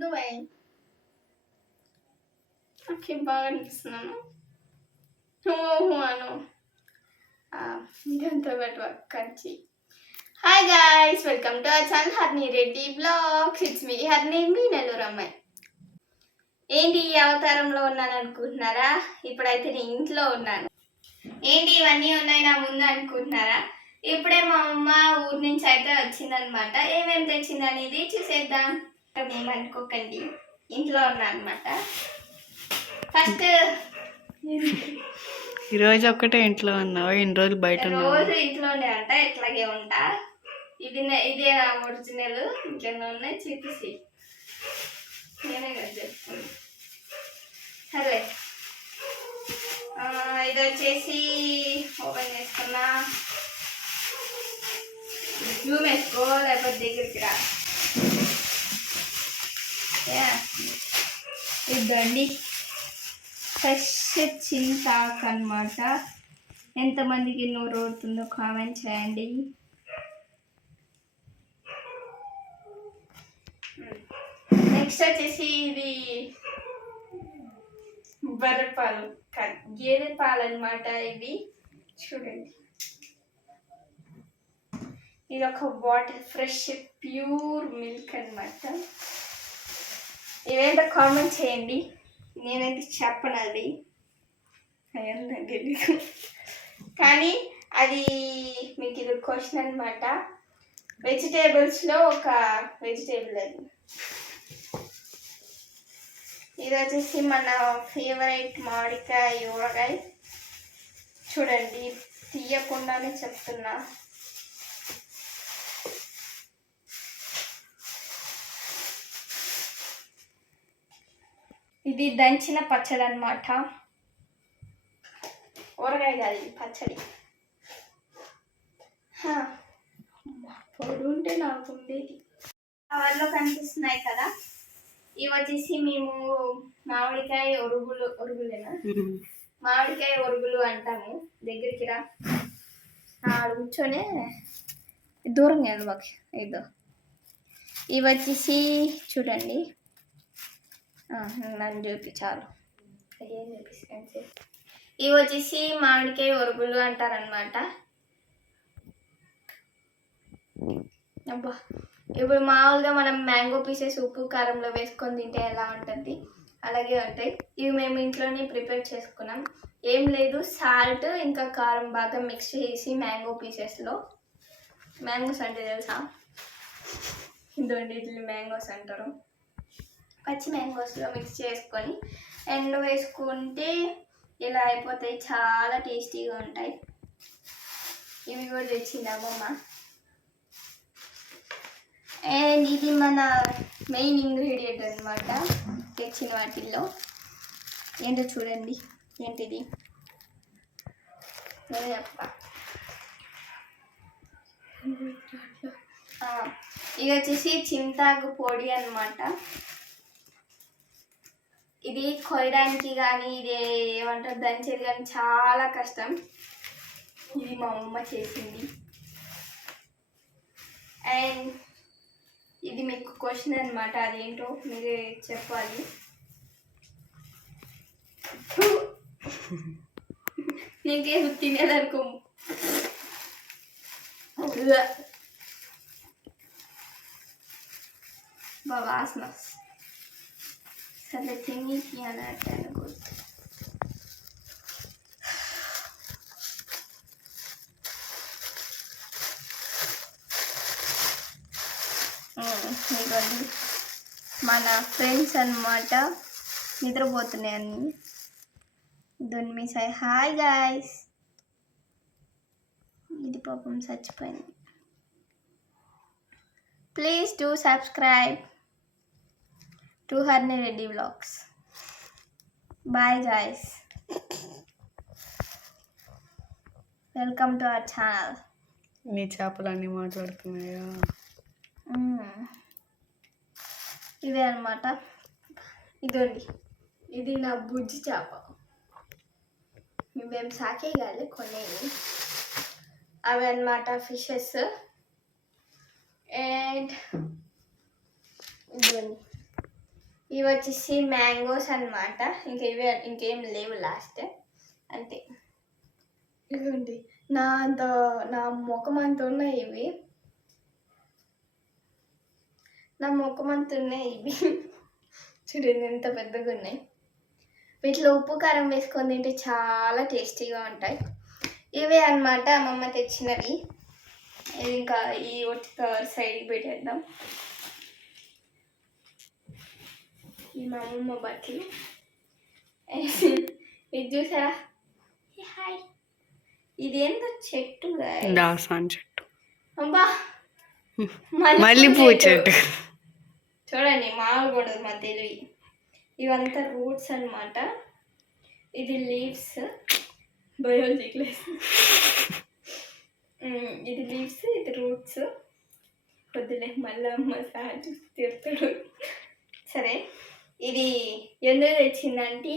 నువ్వే నాకేం బాగా అనిపిస్తున్నాను ఓహో అను ఇంకెంత బెటర్ కంచి. Hi guys, welcome to our channel Harni Reddy blogs. It's me Harni, మీ నెల్లూరు అమ్మాయి. ఏంటి ఈ అవతారంలో ఉన్నాను అనుకుంటున్నారా? ఇప్పుడైతే నేను ఇంట్లో ఉన్నాను. ఏంటి ఇవన్నీ ఉన్నాయి నా ముందు అనుకుంటున్నారా? ఇప్పుడే మా అమ్మ ఊరి నుంచి అయితే వచ్చిందనమాట. ఏమేమి తెచ్చింది అనేది చూసేద్దాం. ఏమనుకోకండి, ఇంట్లో ఉన్నా అనమాట. ఫస్ట్ ఈరోజు ఒక్కటే ఇంట్లో ఉన్నావా? ఇన్ని రోజులు బయట రోజు ఇంట్లోనే అంట, ఇట్లాగే ఉంటా. ఇదే నా ఒరిజినల్. ఇంకెన్నో ఉన్నాయి చూపిసి నేనే కదా చెప్తాను. సరే, ఇది వచ్చేసి ఓపెన్ చేసుకున్నా. జూమ్ వేసుకో, లేకపోతే దగ్గరికి రా. ఇదండి ఫ్రెష్ చింతాకు అనమాట. ఎంతమందికి నోరు ఊరుతుందో కామెంట్ చేయండి. నెక్స్ట్ వచ్చేసి ఇది బర్రెపాలు, గేదె పాలు అనమాట. ఇవి చూడండి, ఇది ఒక బాటిల్ ఫ్రెష్ ప్యూర్ మిల్క్ అనమాట. ఇవేంటో కామెంట్ చేయండి, నేనైతే చెప్పను అది తెలియదు. కానీ అది మీకు ఇది క్వశ్చన్ అనమాట. వెజిటేబుల్స్లో ఒక వెజిటేబుల్ అది. ఇది వచ్చేసి మన ఫేవరెట్ మామిడికాయ ఊరగాయ. చూడండి, తీయకుండానే చెప్తున్నా. ఇది దంచిన పచ్చడి అనమాట. ఊరగాయ కాదు, ఇది పచ్చడి. పొడి ఉంటే నాకు ఉండేది. కవర్లో కనిపిస్తున్నాయి కదా, ఇవి వచ్చేసి మేము మామిడికాయ ఒరుగులేనా, మామిడికాయ ఒరుగులు అంటాము. దగ్గరికి రా, కూర్చొనే దూరంగా వెళ్ళి మాకు. ఇదో ఇవి వచ్చేసి చూడండి, నన్ను చూపి చాలు. ఏం చూపిస్తాను. ఇవి వచ్చేసి మామిడికాయ ఒరుగులు అంటారనమాట. అబ్బా, ఇప్పుడు మామూలుగా మనం మ్యాంగో పీసెస్ ఉప్పు కారంలో వేసుకొని తింటే ఎలా ఉంటుంది, అలాగే ఉంటాయి. ఇవి మేము ఇంట్లోనే ప్రిపేర్ చేసుకున్నాం. ఏం లేదు, సాల్ట్ ఇంకా కారం బాగా మిక్స్ చేసి మ్యాంగో పీసెస్లో, మ్యాంగోస్ అంటే తెలుసా, ఇదండి ఇట్లా మ్యాంగోస్ అంటారు. పచ్చి మ్యాంగోస్లో మిక్స్ చేసుకొని ఎండు వేసుకుంటే ఇలా అయిపోతాయి. చాలా టేస్టీగా ఉంటాయి. ఇవి కూడా తెచ్చింది అమ్మమ్మ. అండ్ ఇది మన మెయిన్ ఇంగ్రీడియంట్ అనమాట తెచ్చిన వాటిల్లో. ఏంటో చూడండి, ఏంటిది చెప్తా. ఇది వచ్చేసి చింతాకు పొడి అనమాట. ఇది కొయ్యడానికి కానీ, ఇది ఏమంటారు దంచేది కానీ చాలా కష్టం. ఇది మా అమ్మ చేసింది. అండ్ ఇది మీకు క్వశ్చన్ అనమాట, అదేంటో మీరే చెప్పాలి. నీకేం తినేదనుకో వాసన. సరే తిని అన్నట్టు అనుకోవచ్చు. ఇదిగోండి మన ఫ్రెండ్స్ అనమాట, నిద్రపోతున్నాయి అన్ని. దొన్ మిస్ అయ్యి హాయ్ గాయ్స్. ఇది పాపం చచ్చిపోయింది. Please do subscribe to Harni Reddy blogs. Bye guys, welcome to our channel. నీ చేపలు అన్నీ మాట్లాడుతున్నాయా? ఇదే అనమాట. ఇదండి, ఇది నా బుజ్జి చేప. మేము సాకే కాదు, కొనేవి అవి అనమాట, ఫిషెస్. అండ్ ఇదండి ఇవి వచ్చేసి మ్యాంగోస్ అన్నమాట. ఇంకేం లేవు లాస్ట్ అంతే. ఇదిగోండి నా ముఖం అంత ఉన్నాయి ఇవి. చూడండి ఎంత పెద్దగా ఉన్నాయి. వీటిలో ఉప్పు కారం వేసుకొని తింటే చాలా టేస్టీగా ఉంటాయి. ఇవే అన్నమాట అమ్మమ్మ తెచ్చినవి. ఇది ఇంకా ఈ ఒట్టి కవర్ సైడ్కి పెట్టేద్దాం. ఈ మా అమ్మమ్మ బట్టలు. ఇది చూసారా, హాయ్, ఇదేందో చెట్టు దాసాన్ చెట్టు, అబ్బా మల్లెపూ చెట్టు. చూడండి మామూలుగా ఉండదు మా తెలివి. ఇవంతా రూట్స్ అన్నమాట. ఇది లీవ్స్, బయాలజీ క్లాస్. ఇది లీవ్స్, ఇది రూట్స్. వద్దులే మళ్ళీ అమ్మ సార్ తిడతాడు. సరే, ఇది ఎందుకు తెచ్చిందంటే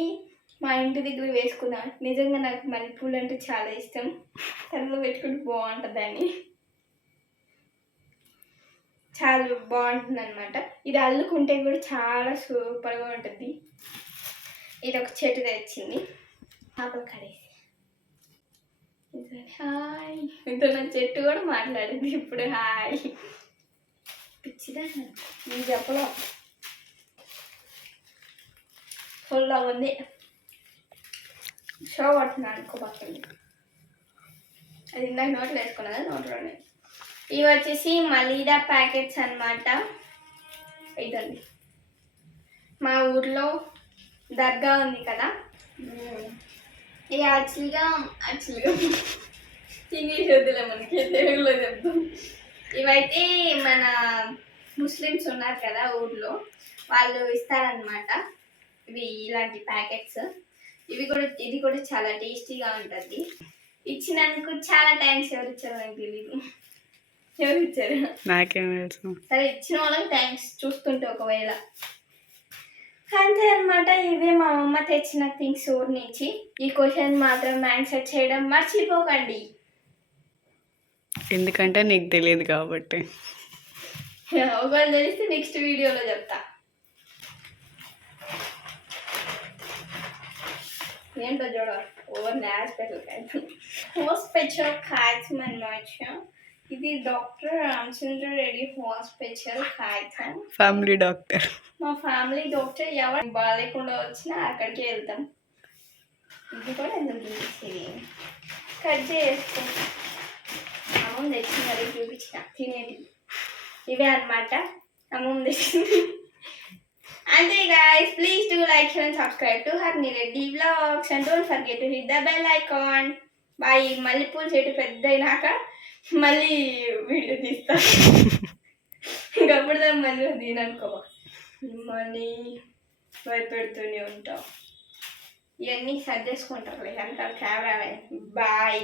మా ఇంటి దగ్గర వేసుకున్నా. నిజంగా నాకు మల్లెపూలు అంటే చాలా ఇష్టం. తనలో పెట్టుకుంటే బాగుంటుందని. చాలా బాగుంటుంది అనమాట. ఇది అల్లుకుంటే కూడా చాలా సూపర్గా ఉంటుంది. ఇది ఒక చెట్టు తెచ్చింది. చేపలు కడేసి హాయ్, ఇంతో నా చెట్టు కూడా మాట్లాడింది ఇప్పుడు. హాయ్ పిచ్చిదా నేను చెప్పలో ఫుల్ ఉంది. షో పడుతుంది అనుకోబోతుంది. అది ఇందాక నోట్లో వేసుకున్నదా, నోట్లోనే. ఇవి వచ్చేసి మలీదా ప్యాకెట్స్ అన్నమాట. ఇదండి, మా ఊర్లో దర్గా ఉంది కదా, ఇది యాక్చువల్గా ఇంగ్లీష్ వద్దులే, మనకి తెలుగులో చెప్తాం. ఇవైతే మన ముస్లిమ్స్ ఉన్నారు కదా ఊర్లో, వాళ్ళు ఇస్తారనమాట ఇవి, ఇలాంటి ప్యాకెట్స్. ఇది కూడా చాలా టేస్టీగా ఉంటుంది. ఇచ్చినందుకు చాలా థ్యాంక్స్. ఎవరు ఇచ్చారో నాకు తెలీదు. ఎవరు ఇచ్చారు నాకేం తెలుసు. సరే, ఇచ్చిన వాళ్ళకి థ్యాంక్స్. చూస్తుంటే ఒకవేళ అంతే అనమాట. ఇవే మా అమ్మ తెచ్చిన థింగ్స్ ఊరి నుంచి. ఈ క్వశ్చన్ మాత్రం ఆన్సర్ చేయడం మర్చిపోకండి, ఎందుకంటే నీకు తెలియదు కాబట్టి. ఒకవేళ తెలిస్తే నెక్స్ట్ వీడియోలో చెప్తా. ఏంటో చూడ ఓవర్ హాస్పిటల్ కాగితం అన్నమాట. ఇది డాక్టర్ రామచంద్ర రెడ్డి హాస్పిటల్ కాగితం. ఫ్యామిలీ డాక్టర్, మా ఫ్యామిలీ డాక్టర్. ఎవరు బాగాలేకుండా వచ్చినా అక్కడికి వెళ్తాం. ఇది కూడా ఎందుకు చూపించేది, కట్ చేసుకో. అమ్మమ్మ తెచ్చి మరీ చూపించిన తినేది. ఇవే అనమాట అమ్మమ్మ తెచ్చింది. అంతే guys, please do like, share and subscribe to Harni Reddy Vlogs and don't forget to hit the bell icon. Bye. మల్లెపూల చెట్టు పెద్ద అయినాక మళ్ళీ వీడియో తీస్తా. ఇంకప్పుడు దాన్ని మళ్ళీ దీననుకో మళ్ళీ భయపెడుతూనే ఉంటాం. ఇవన్నీ సర్దేసుకుంటారు అంటారు కెమెరా. బాయ్.